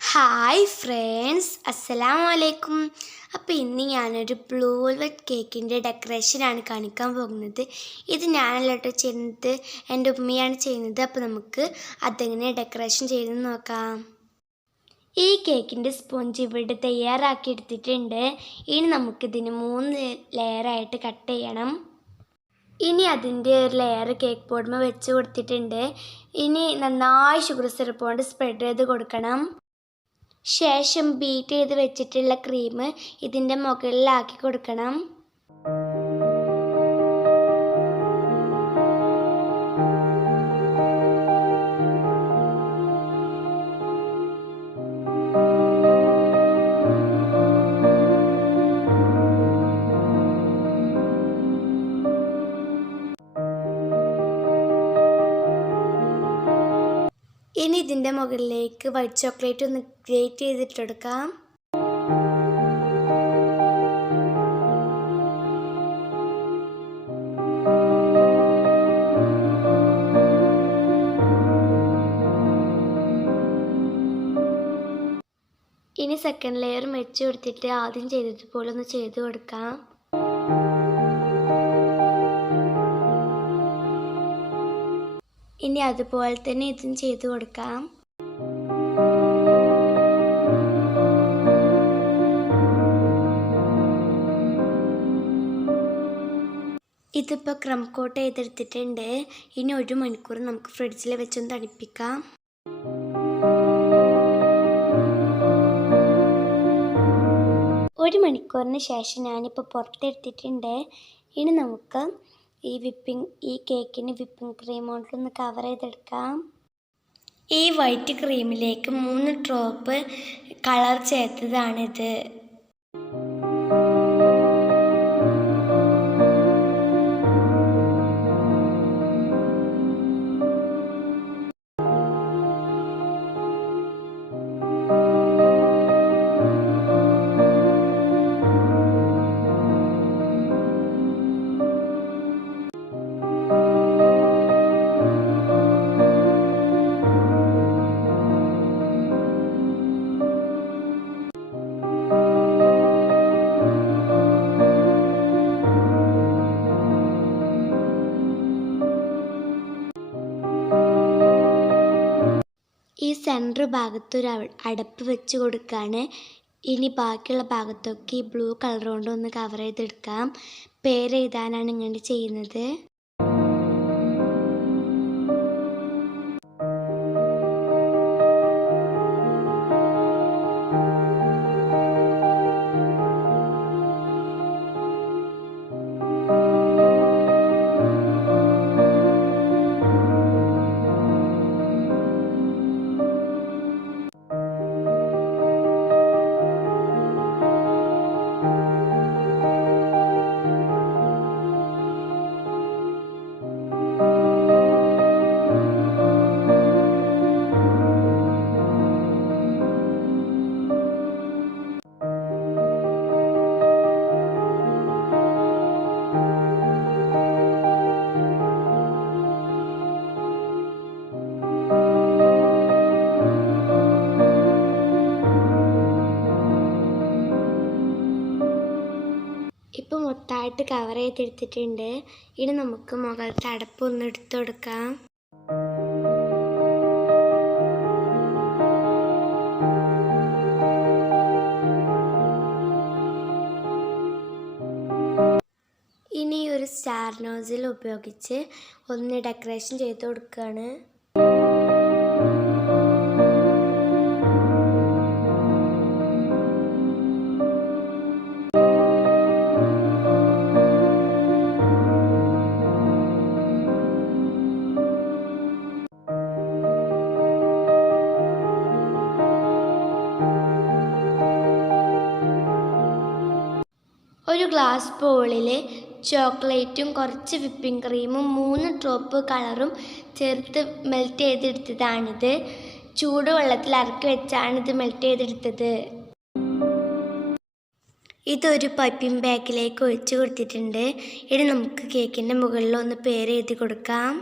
Hi friends, അസ്സലാമു അലൈക്കും. അപ്പോൾ ഇന്ന് ഞാനൊരു ബ്ലൂ വെൽവെറ്റ് കേക്കിൻ്റെ ഡെക്കറേഷനാണ് കാണിക്കാൻ പോകുന്നത്. ഇത് ഞാനല്ല കേട്ടോ ചെയ്യുന്നത്, എൻ്റെ ഉമ്മയാണ് ചെയ്യുന്നത്. അപ്പോൾ നമുക്ക് അതെങ്ങനെ ഡെക്കറേഷൻ ചെയ്ത് നോക്കാം. ഈ കേക്കിൻ്റെ സ്പോഞ്ച് ഇവിടെ തയ്യാറാക്കി എടുത്തിട്ടുണ്ട്. ഇനി നമുക്കിതിന് 3 ലെയറായിട്ട് കട്ട് ചെയ്യണം. ഇനി അതിൻ്റെ ഒരു ലെയർ കേക്ക് ബോർഡിൽ വെച്ച് കൊടുത്തിട്ടുണ്ട്. ഇനി നന്നായി ഷുഗർ സിറപ്പ് കൊണ്ട് സ്പ്രെഡ് ചെയ്ത് കൊടുക്കണം. ശേഷം ബീറ്റ് ചെയ്ത് വെച്ചിട്ടുള്ള ക്രീം ഇതിൻ്റെ മുകളിലാക്കി കൊടുക്കണം. ഇനി ഇതിൻ്റെ മുകളിലേക്ക് വൈറ്റ് ചോക്ലേറ്റ് ഒന്ന് ഗ്രേറ്റ് ചെയ്തിട്ടെടുക്കാം. ഇനി സെക്കൻഡ് ലെയർ വെച്ച് കൊടുത്തിട്ട് ആദ്യം ചെയ്തതുപോലെ ഒന്ന് ചെയ്ത് കൊടുക്കാം. ഇനി അതുപോലെ തന്നെ ഇതും ചെയ്ത് കൊടുക്കാം. ഇതിപ്പോൾ ക്രം കോട്ട് ചെയ്തെടുത്തിട്ടുണ്ട്. ഇനി 1 മണിക്കൂർ നമുക്ക് ഫ്രിഡ്ജിൽ വെച്ചൊന്ന് തണുപ്പിക്കാം. ഒരു മണിക്കൂറിന് ശേഷം ഞാനിപ്പോൾ പുറത്തെടുത്തിട്ടുണ്ട്. ഇനി നമുക്ക് ഈ കേക്കിന് വിപ്പിംഗ് ക്രീം കൊണ്ടൊന്ന് കവർ ചെയ്തെടുക്കാം. ഈ വൈറ്റ് ക്രീമിലേക്ക് 3 ഡ്രോപ്പ് കളർ ചേർത്തതാണിത്. ഈ സെൻറ്റർ ഭാഗത്തൊരു അടപ്പ് വെച്ച് കൊടുക്കുകയാണ്. ഇനി ബാക്കിയുള്ള ഭാഗത്തൊക്കെ ഈ ബ്ലൂ കളർ കൊണ്ട് ഒന്ന് കവർ ചെയ്തെടുക്കാം. പേര് എഴുതാനാണ് ഇങ്ങനെ ചെയ്യുന്നത്. ഇപ്പോൾ മൊത്തമായിട്ട് കവർ ചെയ്തെടുത്തിട്ടുണ്ട്. ഇനി നമുക്ക് മുകളിലത്തെ അടപ്പ് ഒന്ന് എടുത്തു കൊടുക്കാം. ഇനി ഒരു സ്റ്റാർ നോസിൽ ഉപയോഗിച്ച് ഒന്ന് ഡെക്കറേഷൻ ചെയ്ത് കൊടുക്കുകയാണ്. ഒരു ഗ്ലാസ് ബൗളിൽ ചോക്ലേറ്റും കുറച്ച് വിപ്പിംഗ് ക്രീമും 3 ഡ്രോപ്പ് കളറും ചേർത്ത് മെൽറ്റ് ചെയ്തെടുത്തതാണിത്. ചൂടുവെള്ളത്തിൽ ഇറക്കി വെച്ചാണ് ഇത് മെൽറ്റ് ചെയ്തെടുത്തത്. ഇതൊരു പൈപ്പിംഗ് ബാഗിലേക്ക് ഒഴിച്ച് കൊടുത്തിട്ടുണ്ട്. ഇനി നമുക്ക് കേക്കിൻ്റെ മുകളിൽ ഒന്ന് പേര് എഴുതി കൊടുക്കാം.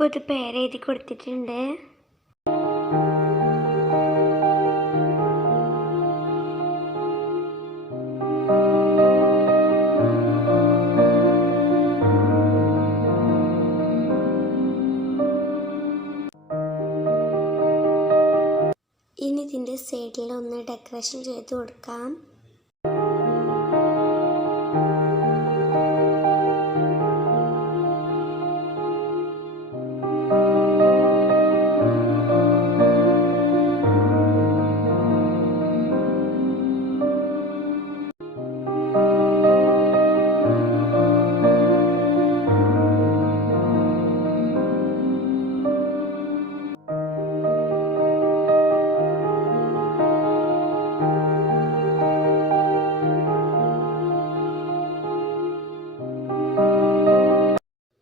അപ്പോൾ ഇത് പേരെഴുതി കൊടുത്തിട്ടുണ്ട്. ഇനി ഇതിൻ്റെ സൈഡിൽ ഒന്ന് ഡെക്കറേഷൻ ചെയ്ത് കൊടുക്കാം.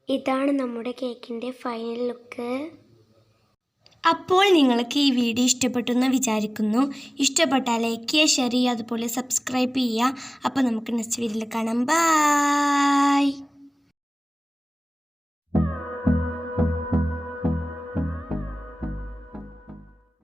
ഇതാണ് നമ്മുടെ കേക്കിൻ്റെ ഫൈനൽ ലുക്ക്. അപ്പോൾ നിങ്ങൾക്ക് ഈ വീഡിയോ ഇഷ്ടപ്പെട്ടു എന്ന് വിചാരിക്കുന്നു. ഇഷ്ടപ്പെട്ടാൽ ലൈക്ക് ചെയ്യുക, ഷെയർ ചെയ്യുക, അതുപോലെ സബ്സ്ക്രൈബ് ചെയ്യുക. അപ്പോൾ നമുക്ക് നെക്സ്റ്റ് വീഡിയോയിൽ കാണാം. ബൈ.